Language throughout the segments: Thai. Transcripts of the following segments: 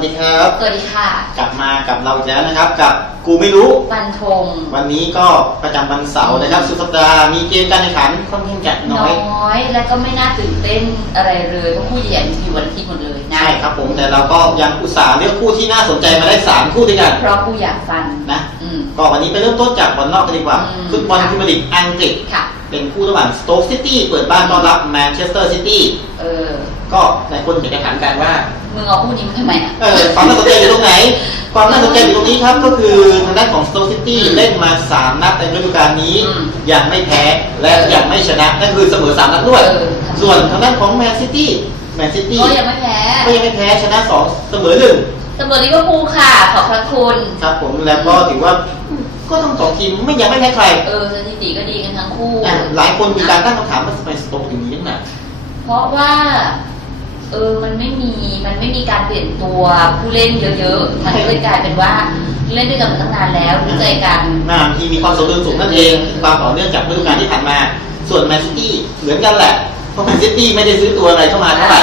วัสดีครับ สวัสดีค่ะ กลับมากับเราอีกแล้วนะครับ กับกูไม่รู้ฟันธงวันนี้ก็ประจำวันเสาร์นะครับ สุดสัปดาห์มีเกมการแข่งขันค่อนข้างจะน้น้อยอยและก็ไม่น่าตื่นเต้นอะไรเลยเพราะคู่ใหญ่ๆอยู่วันอาทิตย์หมดเลยนะ ใช่ครับผมแต่เราก็ยังอุตส่าห์เลือกคู่ที่น่าสนใจมาได้สามคู่ด้วยกันเพราะคู่อยากฟันนะ อืม ก็วันนี้ไปเริ่มต้นจากบอลนอกกันดีกว่าอืม ฟุตบอลพรีเมียร์ลีกอังกฤษ ค่ะ เป็นคู่ระหว่างสโต๊กซิตี้เปิดบ้านต้อนรับแมนเชสเตอร์ซิตี้เออ ก็หลายคนอยากจะถามกันว่า มึงเอาคู่นี้มาทำไมอะเออความน่าสนใจอยู่ตรงไหน ความน่าสนใจอยู่ตรงนี้ครับ ก็คือทางด้านของสโต k ซิตี้อืมเล่นมา3นัดในฤดูกาลนี้อืมยังไม่แพ้และเออยังไม่ชนะนั่นคือเสมอ3นัดด้วยเออส่วนทางด้านของแมนซิตี้แมนซิตี้ก็ยังไม่แพ้ก็ยังไม่แพ้ชนะ2เสมอ1เสมอลิเวอร์พูลค่ะ ขอบพระคุณ ครับผมแล้วก็ถือว่าก็ทั้งสองทีมไม่ยังไม่แพ้ใคร เออสถิติก็ดีกันทั้งคู่อะหลายคนมีการตั้งคำถามว่าทำไมสโต๊กถึงนี้นะเพราะว่า เออ มันไม่มี มันไม่มีการเปลี่ยนตัวผู้เล่นเยอะๆ มันก็เลยกลายเป็นว่าเล่นด้วยกันมาตั้งนานแล้วรู้ใจกันหน้าทีมมีความสมดุลสูงนั่นเอง ความต่อเนื่องจากฤดูกาลที่ผ่านมา ส่วนแมนซิตี้เหมือนกันแหละ เพราะแมนซิตี้ไม่ได้ซื้อตัวอะไรเข้ามาเท่าไหร่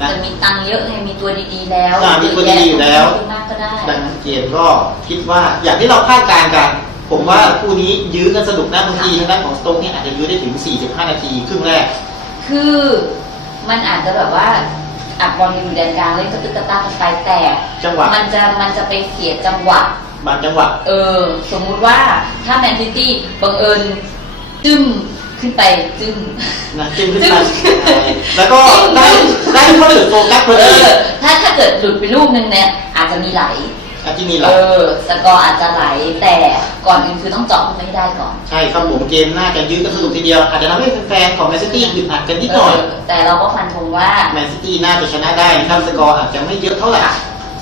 นะแต่มีตังค์เยอะไงมีตัวดีๆแล้วอ่ามีตัวดีๆอยู่แล้วซื้มากก็ได้ดังนั้นเกมก็คิดว่าอย่างที่เราคาดการณ์กัน ผมว่าคู่นี้ยื้อกันสนุกนะบางทีทางด้านของสโต๊กเนี่ยอาจจะยื้อได้ถึง 45 นาทีครึ่งแรก คือมันอาจจะแบบว่า อัดบอลอยู่แดนกลางเล่นกระตึกกระตากกันไปแต่จังหวะ มันจะมันจะไปเสียจังหวะ บางจังหวะ เออ สมมุติว่าถ้าแมนซิตี้บังเอิญจึ้มขึ้นไปจึ้ม นะจิ้มขึ้นไปจิ้ม แล้วก็ได้ได้เข้าถึงโฟกัสพอเอดี อถ้าถ้าเกิดหลุดไปลูกนึงเนี่ยอาจจะมีไหล อาจจะมีหลัเอกอสกอร์อาจจะไหลแต่ก่อนอื่นคือต้องเจาะขึ้นไปให้ได้ก่อนใช่ครับผมเกมน่าจะยื้อกันสนุกทีเดียว อาจจะทำให้แฟนๆของแมนซิตี้อึดอัดกันนิดหน่อย เออแต่เราก็ฟันธงว่าแมนซิตี้น่าจะชนะได้นะครับสกอร์อาจจะไม่เยอะเท่าไหร่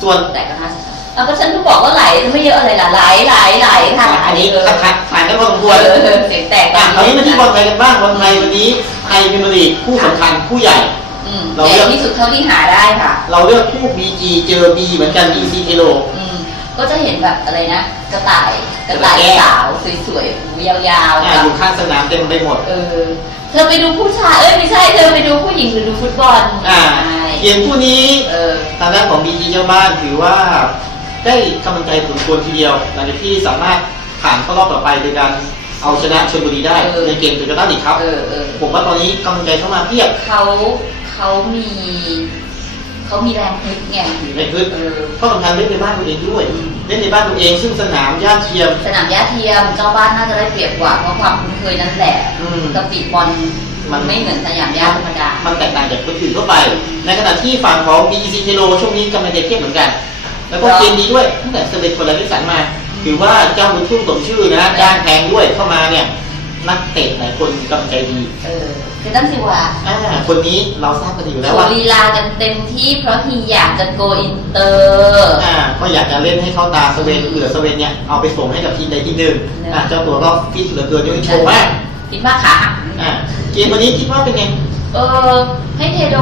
ส่วนแต่ก็น่าจะเอาก็ฉันก็บอกว่าไหลไม่เยอะอะไรล่ะไหลไหลไหลค่ะอันนี้เออคัดคัดผ่านกันพอสมควรเออเสียงแตกอะคราวนี้มาที่บอลไทยกันบ้างบอลไทยวันนี้ไทยพรีเมียร์ลีกคู่สำคัญคู่ใหญ่อืมเราใหเลืญ่อก ที่สุดเท่าที่หาได้ค่ะ เราเลือกคู่ BG เจอ B เหมือนกัน BC เทโล อืม ก็จะเห็นแบบอะไรนะ กระต่ายกระต่ายกระแก้สาวสวยๆหูยาวอะๆกับ อยู่ข้างสนามเต็มไปหมด เออ เธอไปดูผู้ชาย เอ้ยไม่ใช่ เธอไปดูผู้หญิงหรือดูฟุตบอลอ่าใช่เกมคู่นี้เออ ทางด้านของ BG เจ้าบ้านถือว่าได้กำลังใจผลควรทีเดียว หลังจากที่สามารถผ่านเข้ารอบต่อไปโดยการเอาชนะชลบุรีได้เออ ในเกมโตโยต้าลีกครับ เออเออผมว่าตอนนี้กำลังใจเข้ามาเพียบ เขาเขามี เขามีแรงฮึดไงอยู่ในพื้นเออก็สำคัญเล่นในบ้านตัวเองด้วยอืมเล่นในบ้านตัวเองซึ่งสนามหญ้าเทียม สนามหญ้าเทียมเจ้าบ้านน่าจะได้เปรียบกว่าเพราะความคุ้นเคยนั่นแหละอืมสปีดบอลมัมันนไม่เหมือนสนามหญ้าธรรมดา มันแตกต่างจากคนอื่นทั่วไป ในขณะที่ฝั่งของ BEC เทโลช่วงนี้กำลังใจเทียบเหมือนกัน แล้วก็ครับเกมดีด้วยตั้งแต่เซเลนคนละที่สันมาถือว่าเจ้าบุญทุ่มสมชื่อนะจ้างแพงด้วยเข้ามาเนี่ย นักเตะหลายคนกำลังใจดีเออคือตั้งสิว่าอ่าคนนี้เราทราบกันอยู่โชแล้วว่าว์ลีลากันเต็มที่เพราะทีอยากจะโกอินเตอร์อ่าก็อยากจะเล่นให้เข้าตาสเวนเผื่อสเวนเนี่ยเอาไปส่งให้กับทีมใดทีมหนึ่งอ่าเจ้าตัวก็ฟิตเหลือเกินยังโชว์มากคิดว่าขาหักอ่าเกมวันนี้คิดว่าเป็นไงเออให้เทโด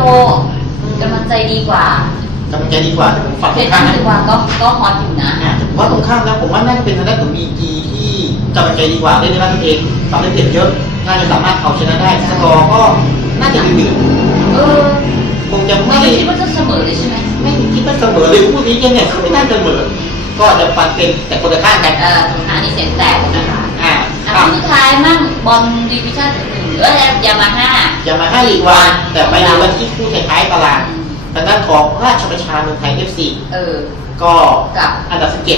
กำลังใจดีกว่ากำลังใจดีกว่าแต่ผมฝันเพตรชงรข้ามสินะวาก็ก็ฮอตอยู่นะอ่าผมว่าตรงข้ามนะผมว่าน่าจะเป็นทางด้านของบีจีที่ กำลังใจดีกว่าเล่นในบ้านตัวเองทำได้เปรียบเยอะน่าจะสามารถเอาชนะได้สกอร์ก็น่าจะดื้อเออๆคงจะไม่ไม่คิดว่าจะเสมอเลยใช่ไหมไม่คิดว่าเสมอเลยคู่นี้กันเนี่ยไม่น่าเสมอก็อาจจะฟันเป็นแต่คนละข้างกันเออตรงหน้านี่เสียงแตกนะคะอ่าอันสุดท้ายมั่งบอลดิวิชั่นอื่นๆเออยามาฮ่าอย่ามาให้อีกวันแต่ไปในวันที่คู่ท้ายๆตารางทางด้านของราชประชาเมืองไทยเอฟซีเออก็กับอันดับ17เจ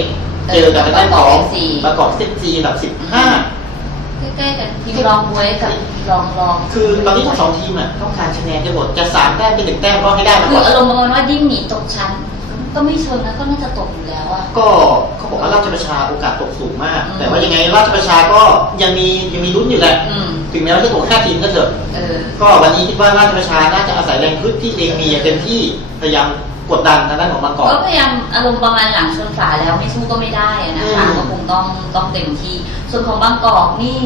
อกับทางด้านของประกอบเซซีอันดับ15ใกล้ๆกันทีมรองบวยกับรองรองคือตอนนี้ทั้งสองทีมอะต้องการคะแนนกันหมดจะสามแต้มเป็นหนึ่งแต้มรอดให้ได้มาคืก่ออนอารมณ์ประมาณว่าดิ้นหนีตกชั้น ก็ไม่เชิงนะก็น่าจะตกอยู่แล้วอะก็เขาบอกว่าราชประชาโอกาสตกสูงมากอืมแต่ว่ายังไงราชประชาก็ยังมียังมีลุ้นอยู่แหละอืมถึงแม้ว่าจะตกแค่ทีมก็เถอะเออก็วันนี้คิดว่าราชประชาน่าจะอาศัยแรงขึ้นที่เองมีอย่างเต็มที่พยายาม กดดันทางด้านของบางกอกก็พยายามอารมณ์ประมาณหลังชนฝาแล้วไม่สู้ก็ไม่ได้อะนะคะอืม ก็คงต้องต้องเต็มที่ ส่วนของบางกอกนี่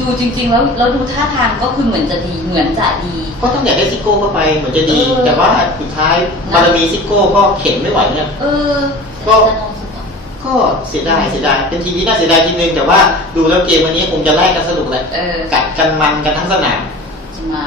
ดูจริง ๆ แล้วแล้วดูท่าทางก็คือเหมือนจะดีเหมือนจะดี ก็ต้องอยากได้ซิโก้เข้าไปเหมือนจะดี เออ แต่ว่าสุดท้ายบารมีซิโก้ก็เข็นไม่ไหวเนี่ย เออก็ จะนอนสุดอะก็เสียดายเสียดายเป็นทีมที่น่าเสียดายทีนึงแต่ว่าดูแล้วเกมวันนี้คงจะไล่กันสนุกแหละเออ กัดกันมันกันทั้งสนาม จมา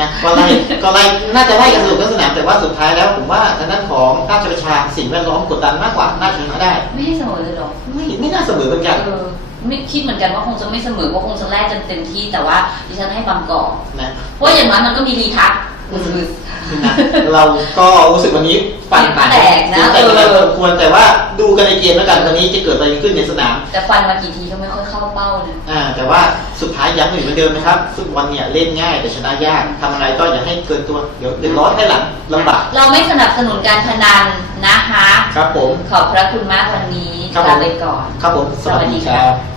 นะก็ไล่ก็ไล่น่าจะไล่กันสนุกทั้งสนามแต่ว่าสุดท้ายแล้วผมว่าทางด้านของราชประชาสิ่งแวดล้อมกดดันมากกว่าน่าจะชนะได้ ไม่ให้เสมอเลยเหรอไม่ไม่น่าเสมอเหมือนกันเออไม่คิดเหมือนกันว่าคงจะไม่เสมอเพราะคงจะแลกกันเต็มที่แต่ว่าดิฉันให้บางกอกนะเพราะอย่างน้อยมันก็มีรีทัก อืมนะเราก็รู้สึกวันนี้ปั่นแตกนะแต่กันเออพอควรแต่ว่าดูกันในเกมแล้วกันวันนี้จะเกิดอะไรขึ้นในสนาม แต่ฟันมากี่ทีก็ไม่ค่อยเข้าเป้านะอ่าแต่ว่าสุดท้ายย้ำอยู่เหมือนเดิมนะครับฟุตบอลเนี่ยเล่นง่ายแต่ชนะยากทำอะไรก็อย่าให้เกินตัวเดี๋ยวเดือดร้อนให้หลังลำบาก เราไม่สนับสนุนการพนันนะคะ ครับผมขอบพระคุณมากวันนี้ลาไปก่อนครับผมสวัสดีครับ